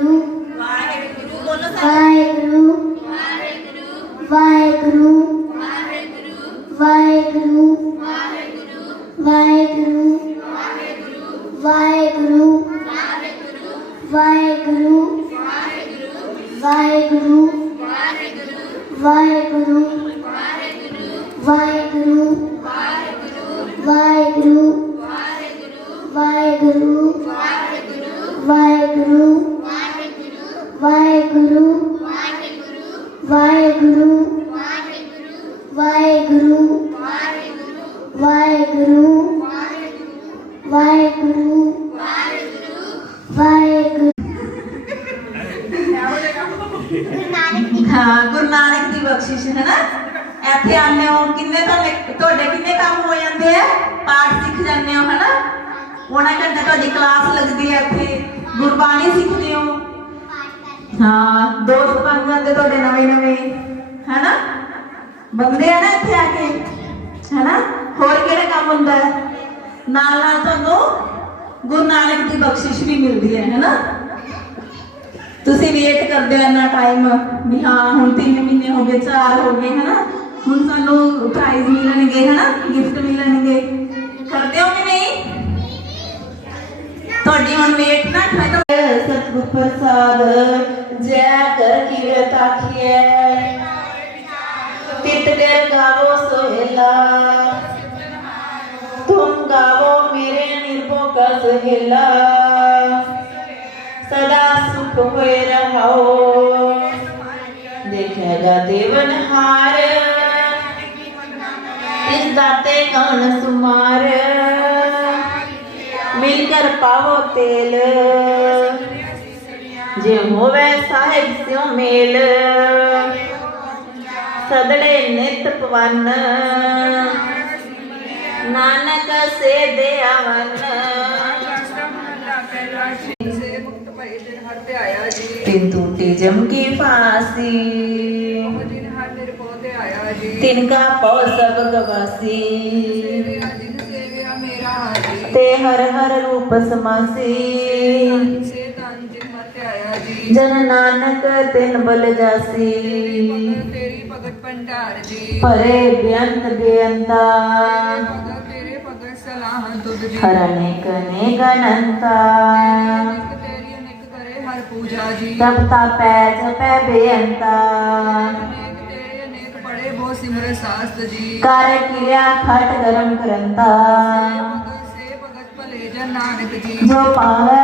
ਵਾਹਿਗੁਰੂ ਵਾਹਿਗੁਰੂ ਬੋਲੋ ਸਾਰੇ ਵਾਹਿਗੁਰੂ ਵਾਹਿਗੁਰੂ ਵਾਹਿਗੁਰੂ ਵਾਹਿਗੁਰੂ ਵਾਹਿਗੁਰੂ ਵਾਹਿਗੁਰੂ ਵਾਹਿਗੁਰੂ ਵਾਹਿਗੁਰੂ ਵਾਹਿਗੁਰੂ ਵਾਹਿਗੁਰੂ ਵਾਹਿਗੁਰੂ ਵਾਹਿਗੁਰੂ ਵਾਹਿਗੁਰੂ ਵਾਹਿਗੁਰੂ ਵਾਹਿਗੁਰੂ ਵਾਹਿਗੁਰੂ ਵਾਹਿਗੁਰੂ ਵਾਹਿਗੁਰੂ। ਹਾਂ, ਗੁਰੂ ਨਾਨਕ ਦੀ ਬਖਸ਼ਿਸ਼, ਹੈ ਨਾ? ਇੱਥੇ ਆਉਂਦੇ ਹੋ, ਕਿੰਨੇ ਤੁਹਾਡੇ ਤੁਹਾਡੇ ਕਿੰਨੇ ਕੰਮ ਹੋ ਜਾਂਦੇ ਆ? ਪਾਠ ਸਿੱਖ ਜਾਂਦੇ ਹੋ ਹਨਾ ਪੌਣਾ ਘੰਟਾ ਤੁਹਾਡੀ ਕਲਾਸ ਲੱਗਦੀ ਹੈ ਇੱਥੇ। ਗੁਰਬਾਣੀ ਸਿੱਖਦੇ ਹੋ। ਹਾਂ, ਦੋਸਤ ਬਣ ਜਾਂਦੇ ਤੁਹਾਡੇ ਨਵੇਂ ਨਵੇਂ ਹਨਾ? ਬੰਦੇ ਆ ਨਾ ਇੱਥੇ ਆ ਕੇ, ਹਨਾ? ਹੋਰ ਕਿਹੜਾ ਕੰਮ ਹੁੰਦਾ? ਹੈ ਨਾਲ ਨਾਲ ਤੁਹਾਨੂੰ ਗੁਰੂ ਨਾਨਕ ਦੀ ਬਖਸ਼ਿਸ਼ ਵੀ ਮਿਲਦੀ ਹੈ, ਹਨਾ? ਤੁਸੀਂ ਵੇਟ ਕਰਦੇ ਹੋ ਇੰਨਾ ਟਾਈਮ ਵੀ ਹਾਂ, ਹੁਣ 3 ਮਹੀਨੇ ਹੋ ਗਏ 4 ਹੋ ਗਏ, ਹਨਾ? ਹੁਣ ਸਾਨੂੰ ਪ੍ਰਾਈਜ਼ ਮਿਲਣਗੇ, ਹਨਾ? ਗਿਫਟ ਮਿਲਣਗੇ। ਕਰਦੇ ਹੋ ਕਿ ਨਹੀਂ? ਤੁਹਾਡੀ ਹੁਣ ਵੇਟ ਨਾ, ਖਤਮ। ਸਤਿਗੁਰ ਪ੍ਰਸਾਦ गीत गैर गावो सोहेला। तुम गावो मेरे निर्भो का सहेला। सदा सुख हुए रहो। देखेगा देवन हार। इस दाते कौन सुमार। मिलकर पाओ तेल। जे हो साहेब स्यो मेल। सदड़े नित पवन। नानक से दयावन तीन टूटी जम की फांसी। तिनका पौ सब गवासी। ते हर हर रूप समासी। ਜਨ ਨਾਨਕ ਤਿਨ ਬਲ ਜਾਸੀ। ਤੇਰੀ ਭਗਤ ਭੰਡਾਰ ਜੀ। ਪਰੇ ਬੇਅੰਤ ਬੇਅੰਤਾ। ਤੇਰੇ ਭਗਤ ਸਲਾਹ ਤੁਧ ਜੀ। ਹਰਣੇ ਕਨੇ ਗਨੰਤਾ ਤੇਰੀ ਅਨੇਕ ਕਰੇ ਹਰ ਪੂਜਾ ਜੀ। ਤਪ ਤਾਪੈ ਜਪੈ ਬੇਅੰਤਾ। ਸਿਮਰ ਸਾਸਤ ਜੀ। ਕਰ ਕਿਰਿਆ ਖਟ ਗਰਮ ਕਰੰਤਾ। ਸੇ ਭਗਤ ਭਲੇ ਜਨ ਨਾਨਕ ਜੀ। ਜੋ ਪਾਵੈ